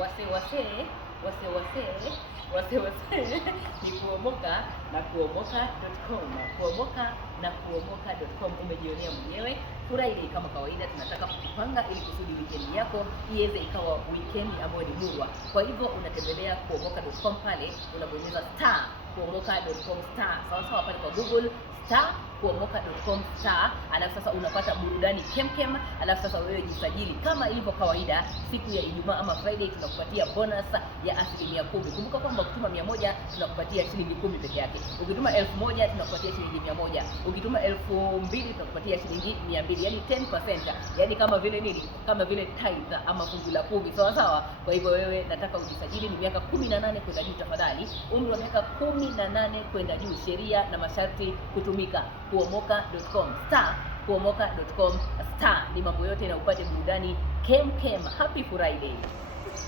wase ni kuomoka na kuomoka.com, kuomoka na kuomoka.com. Umejionea mwenyewe. Friday kama kawaida tunataka kupanga ili kusudi weekend yako iweze ikawa weekend ambayo ni murwa. Kwa hivyo unatembelea kuomoka.com, pale unabonyeza star kuomoka.com sawa pale kwa Google star kuomoka.com alafu sasa unapata burudani kemkem. Alafu sasa wewe jisajili kama ilivyo kawaida. Siku ya Ijumaa ama Friday tunakupatia bonus ya 10%. Kumbuka kwamba ukituma 100 tunakupatia shilingi 10 peke yake. Ukituma 1000 tunakupatia shilingi 100. Ukituma 2000 tunakupatia shilingi 200, yani 10%. Yani kama vile nini? Kama vile tithe ama fungu la 10. Sawa. Kwa hivyo wewe nataka ujisajili, ni miaka 18 kwenda juu tafadhali. Umri wa miaka 18 kwenda juu, sheria na masharti kutumika. Kuomoka.com kuomoka.com ni mambo yote na upate burudani kem. Happy Friday.